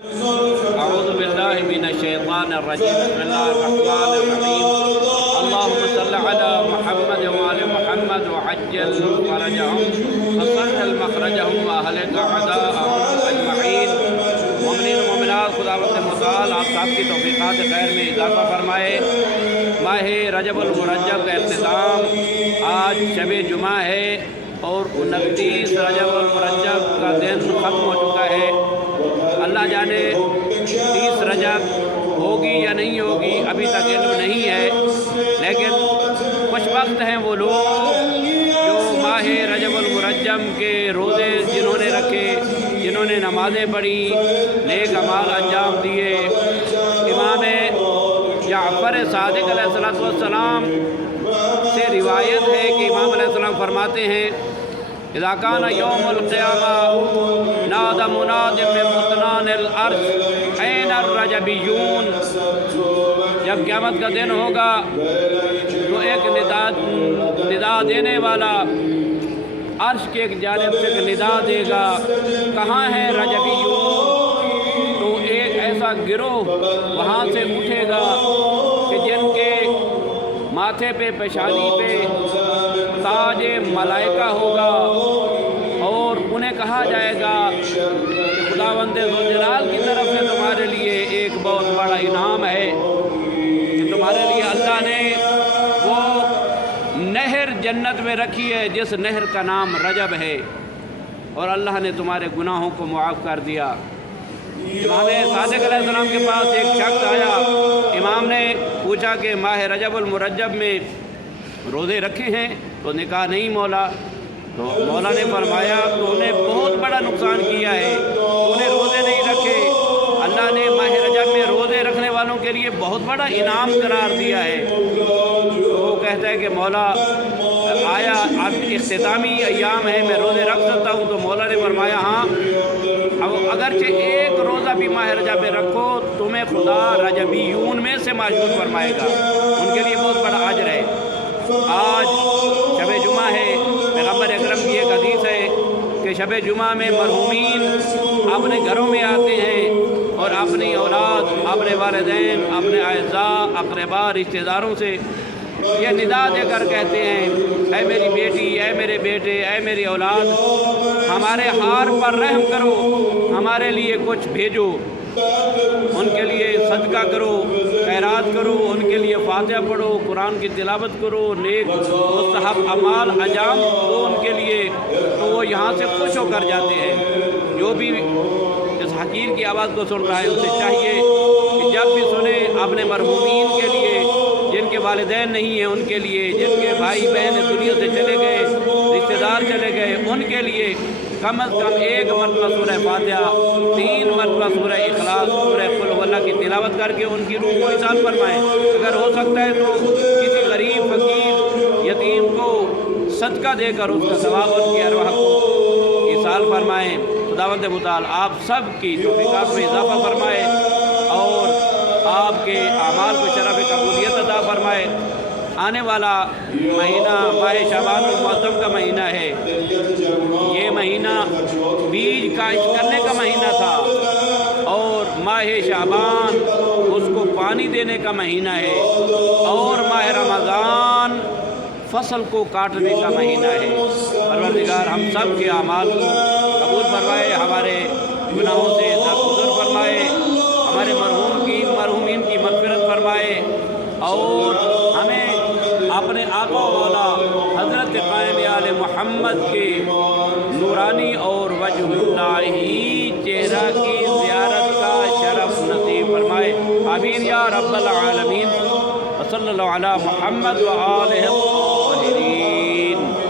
أعوذ بالله من الشيطان الرجيم. بسم الله الرحمن الرحيم. اللهم صل على محمد وآل محمد وعجل فرجهم وسهل مخرجهم وأهلك أعداءهم أجمعين. مومنین و مومنات، خداوند متعال آپ صاحب کی توفیقات خیر میں اضافہ فرمائے۔ ماہ رجب المرجب کا اختتام آج شب جمعہ ہے اور 29 رجب المرجب کا دن ختم ہو چکا ہے۔ اللہ جانے 30 رجب ہوگی یا نہیں ہوگی، ابھی تک علم نہیں ہے، لیکن خوش بخت ہیں وہ لوگ جو ماہ رجب المرجب کے روزے جنہوں نے رکھے، جنہوں نے نمازیں پڑھی، نیک اعمال انجام دیے۔ امام جعفر صادق علیہ السلام سے روایت ہے کہ امام علیہ السلام فرماتے ہیں: اذا کان یوم القیامہ نادى مناد من مطنان الارض این الرجبیون، جب قیامت کا دن ہوگا تو ایک ندا دینے والا عرش کی ایک جانب سے ایک ندا دے گا، کہاں ہے رجبیون؟ تو ایک ایسا گروہ وہاں سے اٹھے گا کہ جن کے ماتھے پہ، پیشانی پہ تاج ملائکہ ہوگا، اور انہیں کہا جائے گا کہ خداوند ذوالجلال کی طرف سے تمہارے لیے ایک بہت بڑا انعام ہے کہ تمہارے لیے اللہ نے وہ نہر جنت میں رکھی ہے جس نہر کا نام رجب ہے، اور اللہ نے تمہارے گناہوں کو معاف کر دیا۔ امام صادق علیہ السلام کے پاس ایک شخص آیا، امام نے پوچھا کہ ماہ رجب المرجب میں روزے رکھے ہیں؟ تو نے کہا نہیں مولا۔ تو مولا نے فرمایا تو نے بہت بڑا نقصان کیا ہے، تو نے روزے نہیں رکھے، اللہ نے ماہ رجب میں روزے رکھنے والوں کے لیے بہت بڑا انعام قرار دیا ہے۔ تو وہ کہتا ہے کہ مولا آیا اختتامی ایام ہے، میں روزے رکھ سکتا ہوں؟ تو مولا نے فرمایا ہاں، اگرچہ ایک روزہ بھی ماہ رجب میں رکھو تمہیں خدا رجبیون میں سے مشمول فرمائے گا، ان کے لیے بہت بڑا اجر ہے۔ آج شب جمعہ ہے، پیغمبر اکرم کی ایک حدیث ہے کہ شب جمعہ میں مرحومین اپنے گھروں میں آتے ہیں اور اپنی اولاد، اپنے والدین، اپنے اعزاء، اقرباء، رشتہ داروں سے یہ ندا دے کر کہتے ہیں: اے میری بیٹی، اے میرے بیٹے، اے میری اولاد، ہمارے ہار پر رحم کرو، ہمارے لیے کچھ بھیجو، ان کے لیے صدقہ کرو، خیرات کرو، ان کے لیے فاتحہ پڑھو، قرآن کی تلاوت کرو، نیک مستحب اعمال انجام دو ان کے لیے۔ تو وہ یہاں سے خوش ہو کر جاتے ہیں۔ جو بھی اس حقیر کی آواز کو سن رہا ہے اسے چاہیے کہ جب بھی سنے اپنے مرحومین کے لیے، جن کے والدین نہیں ہیں ان کے لیے، جن کے بھائی بہن دنیا سے چلے گئے، رشتہ دار چلے گئے، ان کے لیے کم از کم 1 مرتبہ سورہ فاتحہ، 3 مرتبہ سورہ اخلاص، سورہ قل هو اللہ کی تلاوت کر کے ان کی روح کو ایصال فرمائیں۔ اگر ہو سکتا ہے تو کسی غریب، فقیر، یتیم کو صدقہ دے کر اس کا ثواب ان کی ارواح کو ایصال فرمائیں۔ خداوند متعال آپ سب کی توفیقات میں اضافہ فرمائے اور آپ کے اعمال کو شرف قبولیت عطا فرمائے۔ آنے والا مہینہ ماہ شعبان المعظم کا مہینہ ہے۔ یہ مہینہ بیج کاشت کرنے کا مہینہ تھا، اور ماہ شعبان اس کو پانی دینے کا مہینہ ہے، اور ماہ رمضان فصل کو کاٹنے کا مہینہ ہے۔ پروردگار ہم سب کے اعمال کو قبول فرمائے، ہمارے گناہوں سے درگزر فرمائے، ہمارے مرحومین کی مغفرت فرمائے، اور ہمیں اپنے آقا و مولا حضرت قائم آل محمد کے نورانی اور وجہ الہی چہرہ کی زیارت کا شرف نصیب فرمائے۔ آمین یا رب العالمین۔ وصلی اللہ علی محمد و آلہ الطاہرین۔